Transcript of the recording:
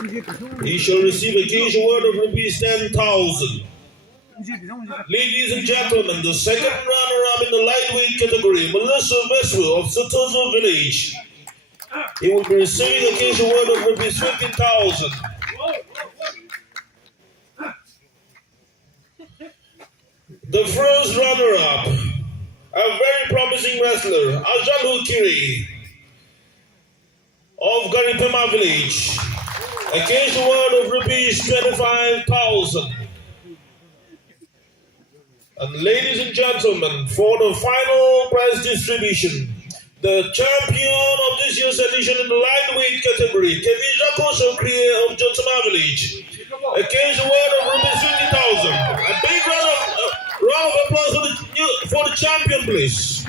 He shall receive a cash award of rupees 10,000. Ladies and gentlemen, the second runner-up in the lightweight category, Melissa Westwood of Zohtu village. He will be receiving a cash award of rupees 15,000. The first runner-up, a very promising wrestler, Ajalu Kiri of Garipema village. A cash award of rupees 25,000. And ladies and gentlemen, for the final prize distribution, the champion of this year's edition in the lightweight category, Kevija Kosokriye of Jotama village. A cash award of rupees 50,000. A big round of applause for the champion, please.